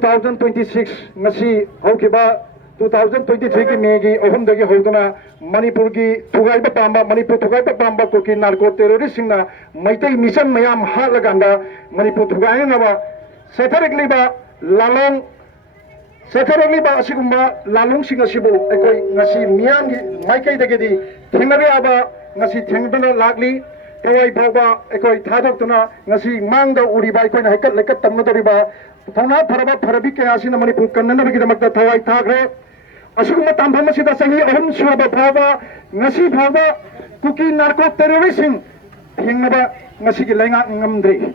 2026 ngasi haukiba 2023 ki megi ohumdagi hoduna manipur ki thugai pamba manipur thugai pamba ko ki narco terrorist singna maitai mission mayam halaganda manipur thugai na ba setharekli ba lalong setharekli ba asigumba lalong singa sibu ekoi ngasi miyam gi maikai dagedi thengare aba ngasi thengdana lagli kawai baba ekoi thadok ngasi mangda uri ba ekoi na hekat lekat tamnadari ba thona pharaba pharabi ke asina manipur kannana bagi damakta thawai thagre asuguma tampham asida sahi ahum suba phaba ngasi phaba kuki narco terrorism thengnaba ngasi gi lenga ngamdri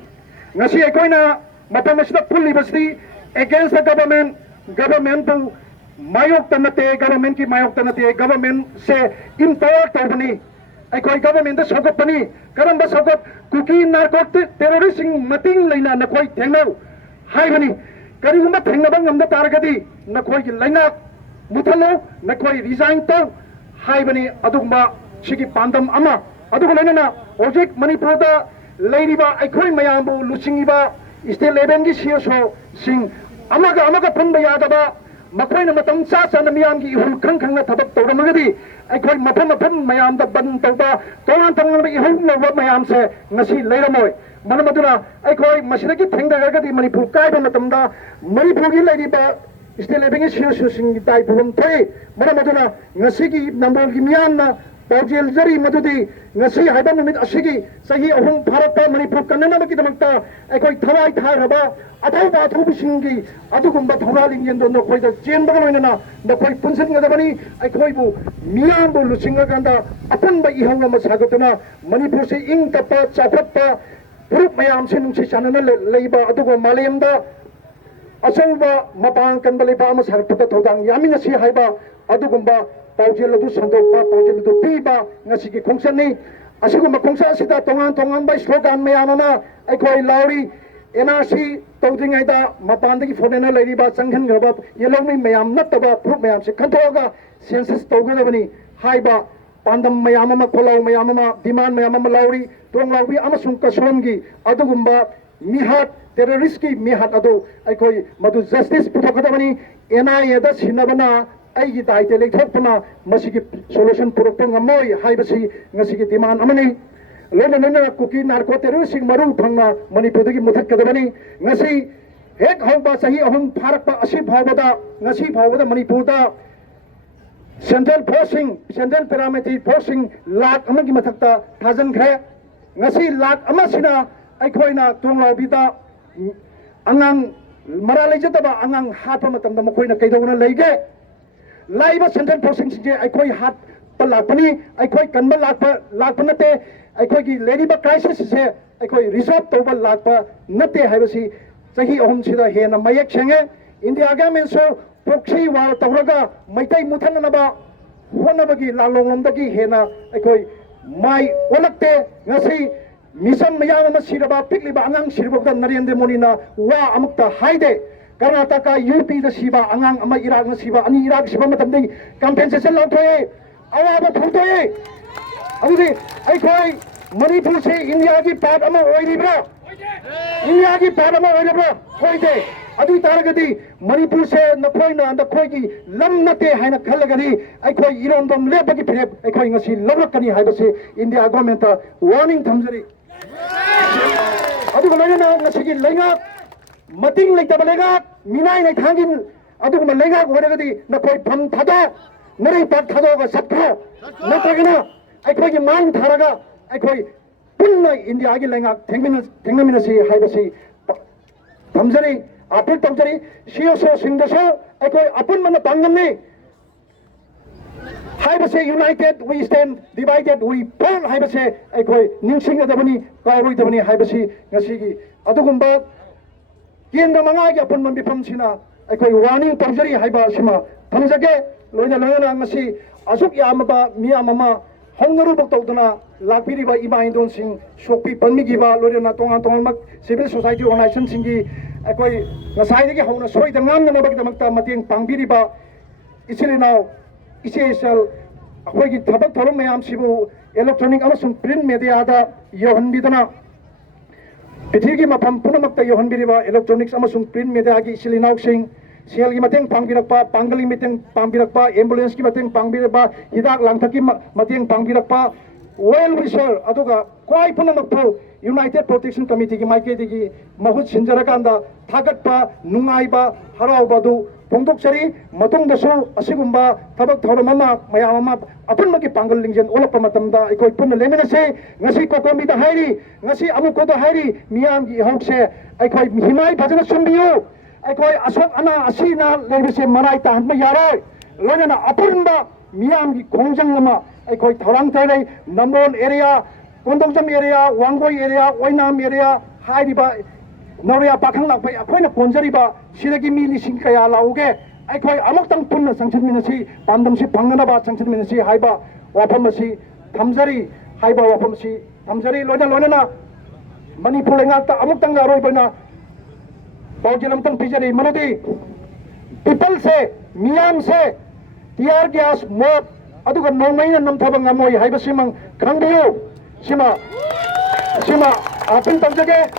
ngasi ekoina matam asida pulli basti against the government to mayok tanate government ki mayok tanate government se empower tawni ekoi government da sogot pani karam ba sogot kuki narco terrorism mating leina na koi thengnau haibani kariguma thengnaba ngamda taragadi na koi gi lenga muthalo na koi resign to haibani adugma sigi pandam ama adugulena na object manipur da leiriba ekoi mayambu lusingiba state level gi CSO sing amaga punba yadaba makoina matam cha na miyam gi ihul khang na thabak tawramagadi ekoi mafam mayam da ban tawba tongan ihul loba mayam se ngasi leiramoi manamaduna ekoi masidagi thengdagadi manipur kaiba matamda manipur gi leiriba state level gi CSO sing gi tai phum thai manamaduna ngasi gi number gi miyam na Paujel jari madudi ngasi haiba numit asigi sahi ahum bharat manipur kannana baki damakta ekoi thawai tharaba athauba athubisingi adugumba thawali yendo no khoi da chen bagaloina na no khoi punsin ngadabani ekoi bu miyam bu lusinga ganda apan ba ihanga masagatuna manipur se ing tapa chapapa purup mayam se nungsi chanana leiba adugo malemda asauba mapang kanbaliba amasarpata thodang yamina si haiba adugumba Paujel adu sandopa paujel adu piba ngasi ki khongsan ni asiguma khongsa sida tongan ba slogan mayamama ekoi lauri NRC tawdingai da mapandagi foreigner leiriba changhan graba yelomi mayam nataba proof mayam se khantoga census tawgadabani haiba pandam mayamama kholau mayamama demand mayamama lauri tonglawi amasung kasomgi adugumba mihat terrorist ki mihat adu ekoi madu justice puthokadabani NIA da sinabana aigi daite lekthokpana masigi solution puropeng amoi haibasi ngasigi demand amani lena kuki narco terrorist maru thangna manipurdagi muthakadabani ngasi hek hongba sahi ahum pharakpa asi bhawada ngasi bhawada manipurda central paramilitary forcing lak amagi mathakta thajan khre ngasi lak amasina aikhoina tonglawbida angang mara leijataba angang hatpa matamda makoina kaidawna leige Laiba central forcing se aikoi hat palakpani aikoi kanba lakpa nate aikoi gi leriba crisis se aikoi resolve toba lakpa nate haibasi sahi ahum sida hena mayak chenge India government so proxy war tawraga maitai muthanaba honabagi lalonglomdagi hena aikoi mai olakte ngasi mission mayam ama siraba pikliba angang sirabda Narendra Modi na wa amukta haide Karnataka UP da siba angang ama Iraq na siba ani Iraq siba matamdai compensation lauthoye awaba phuthoye adudi aikoi manipur se India gi part ama oiribra India gi part ama oiribra hoide adu taragadi manipur se nakhoina nakoi gi lam nate haina khalagadi aikoi irondom lepagi phire aikoi ngasi lawrakani haibase India government ta warning thamjari adu galaina ngasi gi lenga mating leitaba lega minai nei thangin aduguma lega goragadi na koi pham thada nari pak thado ga sakha natagina aikoi gi mang tharaga aikoi punna India gi lenga thengnamina si haibasi thamjari apil tawjari CSO singdaso aikoi apun mana pangamni haibase united we stand divided we fall haibase aikoi ningsingadabani karoidabani haibasi ngasi gi adugumba Kendra mangagi apun mambifam sina aikoi warning tawjari haiba sima thamjage loina ngasi asuk yamaba miyamama hongnaru bok tawduna lakpiriba ima indon sing sokpi panmigiba loina tongan mak civil society organization singi aikoi ngasai dagi hauna soida ngamna nabagi damakta mateng pangbiriba isilinaw isesal akoi gi thabak thorom mayam sibu electronic amasung print media da yohanbidana ꯄ꯭ꯔꯤꯊꯤꯕꯤꯒꯤ ꯃꯐꯝ ꯄꯨꯝꯅꯃꯛꯇ ꯌꯧꯍꯟꯕꯤꯔꯤꯕ electronics ꯑꯃꯁꯨꯡ print ꯃꯦꯗꯤꯌꯥꯒꯤ ꯏꯆꯤꯜ ꯏꯅꯥꯎꯁꯤꯡ, ꯁꯦꯜꯒꯤ ꯃꯇꯦꯡ ꯄꯥꯡꯕꯤꯔꯛꯄ, ꯄꯥꯡꯒꯜꯒꯤ ꯃꯇꯦꯡ ꯄꯥꯡꯕꯤꯔꯛꯄ, ꯑꯦꯝꯕꯨꯂꯦꯟꯁꯀꯤ ꯃꯇꯦꯡ ꯄꯥꯡꯕꯤꯔꯛꯄ, ꯍꯤꯗꯥꯛ ꯂꯥꯡꯊꯛꯀꯤ ꯃꯇꯦꯡ ꯄꯥꯡꯕꯤꯔꯛꯄ, ꯋꯦꯜ ꯋꯤꯁꯔ ꯑꯗꯨꯒ ꯈ꯭ꯋꯥꯏ ꯄꯨꯝꯅꯃꯛꯄꯨ ꯌꯨꯅꯥꯏꯇꯦꯗ ꯄ꯭ꯔꯣꯇꯦꯛꯁꯟ ꯀꯃꯤꯇꯤꯒꯤ ꯃꯥꯏꯀꯩꯗꯒꯤ ꯃꯍꯨꯠ ꯁꯤꯟꯖꯔꯀꯥꯟꯗ ꯊꯥꯒꯠꯄ, ꯅꯨꯡꯉꯥꯏꯕ, ꯍꯔꯥꯎꯕ ꯑꯗꯨ ꯐꯣꯡꯗꯣꯛꯆꯔꯤ꯫ ꯃꯇꯨꯡꯗꯁꯨ ꯑꯁꯤꯒꯨꯝꯕ ꯊꯕꯛ ꯊꯧꯔꯝ ꯑꯃ ꯃꯌꯥꯝ ꯑꯃ ꯑꯄꯨꯟꯕꯒꯤ ꯄꯥꯡꯒꯜ ꯂꯤꯡꯖꯦꯜ ꯑꯣꯜꯂꯛꯄ ꯃꯇꯝꯗ ꯑꯩꯈꯣꯏ ꯄꯨꯟꯅ ꯂꯩꯃꯤꯟꯅꯁꯤ꯫ ꯉꯁꯤ ꯀꯣꯀꯣꯃꯤꯗ ꯍꯥꯏꯔꯤ, ꯉꯁꯤ ꯑꯃꯨꯛꯀꯗ ꯍꯥꯏꯔꯤ, ꯃꯤꯌꯥꯝꯒꯤ ꯏꯍꯧꯁꯦ ꯑꯩꯈꯣꯏ ꯍꯤꯃꯥꯏ ꯐꯖꯅ ꯆꯨꯝꯕꯤꯌꯨ꯫ ꯑꯩꯈꯣꯏ ꯑꯁꯣꯛ ꯑꯅꯥ ꯑꯁꯤꯅ ꯂꯩꯕꯁꯦ ꯃꯔꯥꯏ ꯇꯥꯍꯟꯕ ꯌꯥꯔꯣꯏ꯫ ꯂꯣꯏꯅꯅ ꯑꯄꯨꯟꯕ ꯃꯤꯌꯥꯝꯒꯤ ꯈꯣꯡꯖꯪ ꯑꯃ ꯑꯩꯈꯣꯏ ꯊꯧꯔꯥꯡ ꯇꯧꯔꯤ꯫ ꯅꯝꯕꯣꯜ ꯑꯦꯔꯤꯌꯥ, ꯀꯣꯟꯗꯣꯡꯖꯝ area, Wangoi area, Oinam area ꯍꯥꯏꯔꯤꯕ ꯅꯧꯔꯤꯌꯥ ꯄꯥꯈꯪ ꯂꯥꯛꯄ ꯑꯩꯈꯣꯏꯅ ꯀꯣꯟꯖꯔꯤꯕ ꯁꯤꯗꯒꯤ ꯃꯤ ꯂꯤꯁꯤꯡ ꯀꯌꯥ ꯂꯥꯛꯎꯒꯦ, ꯑꯩꯈꯣꯏ ꯑꯃꯨꯛꯇꯪ ꯄꯨꯟꯅ ꯆꯪꯁꯤꯟꯃꯤꯟꯅꯁꯤ, ꯄꯥꯟꯗꯝꯁꯤ ꯐꯪꯅꯅꯕ ꯆꯪꯁꯤꯟꯃꯤꯟꯅꯁꯤ ꯍꯥꯏꯕ ꯋꯥꯐꯝ ꯑꯁꯤ ꯊꯝꯖꯔꯤ ꯍꯥꯏꯕ ꯋꯥꯐꯝ ꯑꯁꯤ ꯊꯝꯖꯔꯤ꯫ ꯂꯣꯏꯅꯅ ꯃꯅꯤꯄꯨꯔ ꯂꯩꯉꯥꯛꯇ ꯑꯃꯨꯛꯇꯪ ꯑꯔꯣꯏꯕꯅ ꯄꯥꯎꯖꯦꯜ ꯑꯃꯇꯪ ꯄꯤꯖꯔꯤ, ꯃꯗꯨꯗꯤ ꯄꯤꯄꯜꯁꯦ, ꯃꯤꯌꯥꯝꯁꯦ ꯇꯤꯌꯥꯔ ꯒ꯭ꯌꯥꯁ, ꯃꯣꯠ ꯑꯗꯨꯒ ꯅꯣꯡꯃꯩꯅ ꯅꯝꯊꯕ ꯉꯝꯃꯣꯏ ꯍꯥꯏꯕꯁꯤꯃ ꯈꯪꯕꯤꯌꯨ꯫ ꯁꯤꯃ ꯑꯥꯄꯤꯜ ꯇꯧꯖꯒꯦ꯫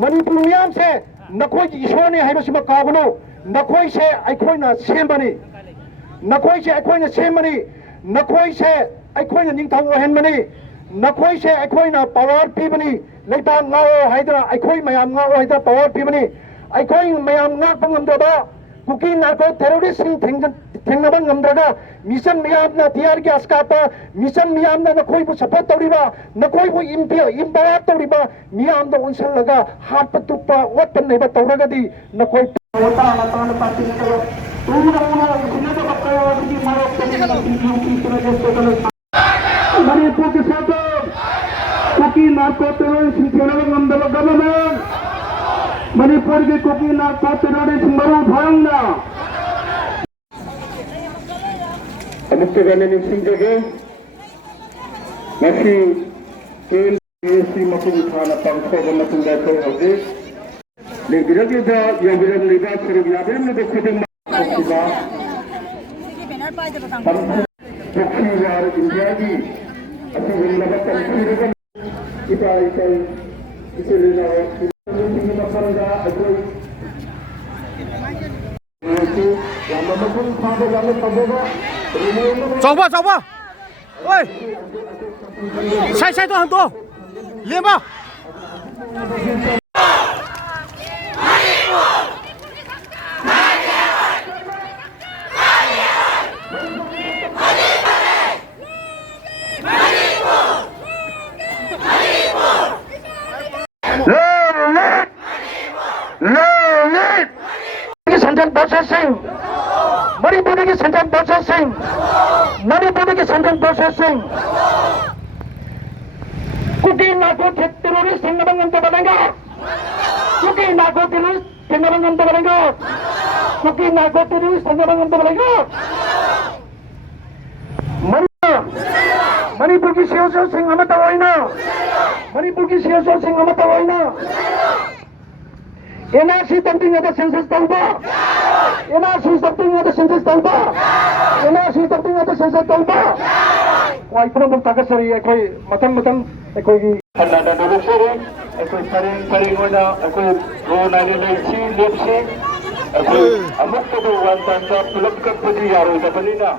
ꯃꯅꯤꯄꯨꯔ ꯃꯤꯌꯥꯝꯁꯦ ꯅꯈꯣꯏꯒꯤ ꯏꯁꯣꯔꯅꯤ ꯍꯥꯏꯕꯁꯤꯃ ꯀꯥꯎꯒꯅꯨ꯫ ꯅꯈꯣꯏꯁꯦ ꯑꯩꯈꯣꯏꯅ ꯁꯦꯝꯕꯅꯤ, ꯅꯈꯣꯏꯁꯦ ꯑꯩꯈꯣꯏꯅ ꯁꯦꯝꯕꯅꯤ, ꯅꯈꯣꯏꯁꯦ ꯑꯩꯈꯣꯏꯅ ꯅꯤꯡꯊꯧ ꯑꯣꯏꯍꯟꯕꯅꯤ, ꯅꯈꯣꯏꯁꯦ ꯑꯩꯈꯣꯏꯅ ꯄꯋꯥꯔ ꯄꯤꯕꯅꯤ꯫ ꯂꯩꯕꯥꯛ ꯉꯥꯛꯑꯣ ꯍꯥꯏꯗꯅ, ꯑꯩꯈꯣꯏ ꯃꯌꯥꯝ ꯉꯥꯛꯑꯣ ꯍꯥꯏꯗꯅ ꯄꯋꯥꯔ ꯄꯤꯕꯅꯤ꯫ ꯑꯩꯈꯣই ꯃꯌꯥꯝ ꯉꯥꯛꯄ ꯉꯝꯗ꯭ꯔꯕ ꯀꯨꯀꯤ ꯅꯥꯔꯀꯣ ꯇꯦꯔꯣꯔꯤꯁꯁꯤꯡ ꯊꯦꯡꯅꯕ ꯉꯝꯗ꯭ꯔꯒ ꯃꯤꯆꯝ ꯃꯤꯌꯥꯝꯅ ꯇꯤꯌꯥꯔ ꯒ꯭ꯌꯥꯁ ꯀꯥꯞꯄ, ꯃꯤꯆꯝ ꯃꯤꯌꯥꯝꯅ ꯅꯈꯣꯏꯕꯨ ꯁꯄꯣꯔꯠ ꯇꯧꯔꯤꯕ, ꯅꯈꯣꯏꯕꯨ ꯏꯝꯄꯥꯋꯔ ꯇꯧꯔꯤꯕ ꯃꯤꯌꯥꯝꯗ ꯑꯣꯟꯁꯤꯜꯂꯒ ꯍꯥꯠꯄ ꯇꯨꯞꯄ ꯑꯣꯠꯄ ꯅꯩꯕ ꯇꯧꯔꯒꯗꯤ ꯅꯈꯣꯏ ꯃꯅꯤꯄꯨꯔꯒꯤ ꯁꯔꯀꯥꯔ, ꯀꯨꯀꯤ ꯅꯥꯔꯀꯣ ꯇꯦꯔꯣꯔꯤꯁꯁꯤꯡ ꯊꯦꯡꯅꯕ ꯉꯝꯗꯕ ꯒꯚꯔꯟꯃꯦꯟꯠ, ꯃꯅꯤꯄꯨꯔꯒꯤ ꯀꯨꯀꯤ ꯅꯥꯔꯀꯣ ꯇꯦꯔꯣꯔꯤꯁꯁꯤꯡ ꯃꯔꯨ ꯐꯥꯡꯅ ꯑꯃꯨꯛꯇ ꯍꯟꯅ ꯅꯤꯡꯁꯤꯡꯖꯒꯦ꯫ ꯉꯁꯤ ꯀꯦꯟꯗ꯭ꯔꯒꯤ ꯃꯄꯨꯡ ꯐꯥꯅ ꯄꯥꯡꯊꯣꯛꯑꯕ ꯃꯇꯨꯡꯗ ꯑꯩꯈꯣꯏ ꯍꯧꯖꯤꯛ ꯂꯩꯕꯤꯔꯛꯂꯤꯕ ꯌꯧꯕꯤꯔꯛꯂꯤꯕ ꯁꯔꯨꯛ ꯌꯥꯕꯤꯔꯝꯂꯤꯕ ꯈꯨꯗꯤꯡꯃꯛ ꯊꯣꯛꯈꯤꯕ ꯄꯨꯈ꯭ꯔꯤꯋꯥꯔ ꯏꯟꯗꯤꯌꯥꯒꯤ ꯑꯁꯤꯒꯨꯝꯂꯕ ꯇꯝꯊꯤꯔꯕ ꯏꯄꯥ ꯏꯄꯜ ꯏꯆꯤꯜ ꯏꯅꯥꯎꯁꯤꯡꯒꯤ ꯃꯐꯝꯗ ꯑꯩꯈꯣꯏ ꯌꯥꯝꯅ ꯃꯄꯨꯡ ꯐꯥꯕ, ꯌꯥꯝꯅ ꯐꯖꯕ ꯆꯥꯎꯕ ꯍꯣꯏ ꯁꯥꯏꯗ ꯍꯟꯇꯣ ꯂꯦꯝꯕ Central processing, Manipuri Central processing, Manipuri Central processing. Cooking narco terrorist Singabangan Tabalanga, cooking narco terrorist Singabangan Tabalanga, cooking narco terrorist Singabangan Tabalanga. Manipur की सियासत सिंह अमता वाइना, Manipur की सियासत Singh अमता वाइना. NRC something other census tauba, NRC something other census tauba, NRC something other census tauba. Why from Takasari, a koi matang, a koi Hanada Dosari, a koi Paring Oda, a koi Ronani, Lipsi, a koi Amaka, one time, Pulaka Pudi, Yaro, the Palina.